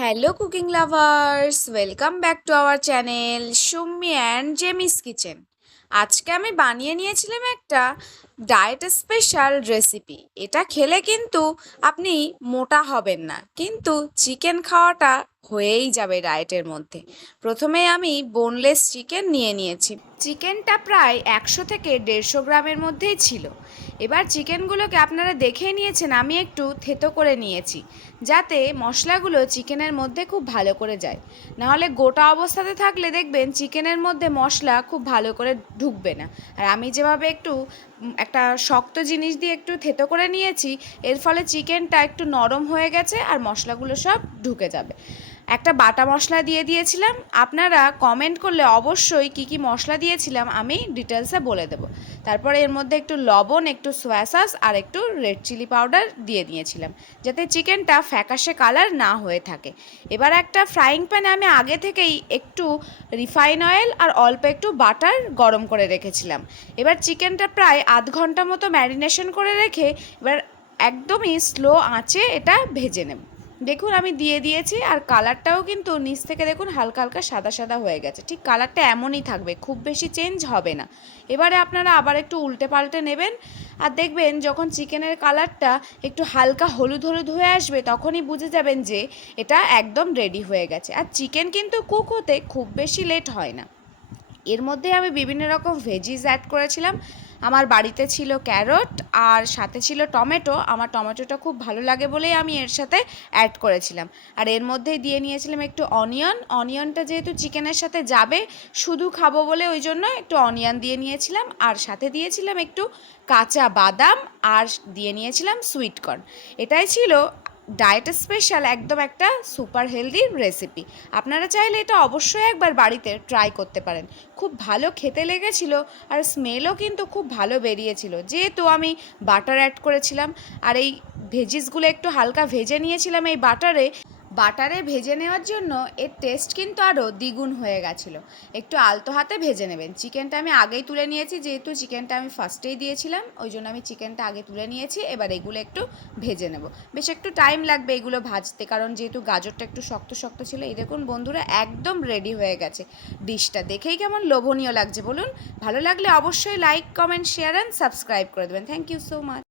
Hello cooking lovers, welcome back to our channel Summi and Jamie's kitchen. আজকে আমি বানিয়ে নিয়েছিলাম একটা ডায়েট স্পেশাল রেসিপি। এটা খেলে কিন্তু আপনি মোটা হবেন না, কিন্তু চিকেন খাওয়াটা হয়েই যাবে ডায়েটের মধ্যে। প্রথমে আমি বোনলেস চিকেন নিয়ে নিয়েছি। চিকেনটা প্রায় 100 থেকে 150 গ্রামের মধ্যেই ছিল। এবার চিকেনগুলোকে আপনারা দেখেই নিয়েছেন, আমি একটু থেতো করে নিয়েছি যাতে মশলাগুলো চিকেনের মধ্যে খুব ভালো করে যায়। নাহলে গোটা অবস্থাতে থাকলে দেখবেন চিকেনের মধ্যে মশলা খুব ভালো করে ঢুকবে না। আর আমি যেভাবে একটু একটা শক্ত জিনিস দিয়ে একটু থেতো করে নিয়েছি, এর ফলে চিকেনটা একটু নরম হয়ে গেছে আর মশলাগুলো সব ঢুকে যাবে। একটা বাটা মশলা দিয়ে দিয়েছিলাম, আপনারা কমেন্ট করলে অবশ্যই কি কি মশলা দিয়েছিলাম আমি ডিটেলসে বলে দেবো। তারপরে এর মধ্যে একটু লবণ, একটু সয়া সস আর একটু রেড চিলি পাউডার দিয়ে দিয়েছিলাম যাতে চিকেনটা ফ্যাকাশে কালার না হয়ে থাকে। এবার একটা ফ্রাইং প্যানে আমি আগে থেকেই একটু রিফাইন অয়েল আর অল্প একটু বাটার গরম করে রেখেছিলাম। এবার চিকেনটা প্রায় আধ ঘন্টা মতো ম্যারিনেশন করে রেখে এবার একদমই স্লো আঁচে এটা ভেজে নেব। দেখুন আমি দিয়ে দিয়েছি, আর কালারটাও কিন্তু নিচ থেকে দেখুন হালকা হালকা সাদা সাদা হয়ে গেছে। ঠিক কালারটা এমনই থাকবে, খুব বেশি চেঞ্জ হবে না। এবারে আপনারা আবার একটু উল্টে পাল্টে নেবেন, আর দেখবেন যখন চিকেনের কালারটা একটু হালকা হলুদ হলুদ হয়ে আসবে তখনই বুঝে যাবেন যে এটা একদম রেডি হয়ে গেছে। আর চিকেন কিন্তু কুক হতে খুব বেশি লেট হয় না। এর মধ্যে আমি বিভিন্ন রকম ভেজিস অ্যাড করেছিলাম। আমার বাড়িতে ছিল ক্যারট আর সাথে ছিল টমেটো। আমার টমেটোটা খুব ভালো লাগে বলেই আমি এর সাথে অ্যাড করেছিলাম। আর এর মধ্যেই দিয়ে নিয়েছিলাম একটু অনিয়নটা যেহেতু চিকেনের সাথে যাবে, শুধু খাবো বলে ওই জন্য একটু অনিয়ন দিয়ে নিয়েছিলাম। আর সাথে দিয়েছিলাম একটু কাঁচা বাদাম আর দিয়ে নিয়েছিলাম সুইট কর্ন। এটাই ছিল ডায়েট স্পেশাল একদম একটা সুপার হেলদি রেসিপি। আপনারা চাইলে এটা অবশ্যই একবার বাড়িতে ট্রাই করতে পারেন। খুব ভালো খেতে লেগেছিল, আর স্মেলও কিন্তু খুব ভালো বেরিয়েছিল যেহেতু আমি বাটার অ্যাড করেছিলাম। আর এই ভেজিসগুলো একটু হালকা ভেজে নিয়েছিলাম এই বাটারে ভেজে নেওয়ার জন্য এর টেস্ট কিন্তু আরও দ্বিগুণ হয়ে গেছিলো। একটু আলতো হাতে ভেজে নেবেন। চিকেনটা আমি আগেই তুলে নিয়েছি, যেহেতু চিকেনটা আমি ফার্স্টেই দিয়েছিলাম ওই জন্য আমি চিকেনটা আগে তুলে নিয়েছি। এবার এগুলো একটু ভেজে নেব। বেশ একটু টাইম লাগবে এগুলো ভাজতে, কারণ যেহেতু গাজরটা একটু শক্ত শক্ত ছিল। এই দেখুন বন্ধুরা, একদম রেডি হয়ে গেছে। ডিশটা দেখেই কেমন লোভনীয় লাগছে বলুন। ভালো লাগলে অবশ্যই like, comment, share and subscribe করে দেবেন। Thank you so much.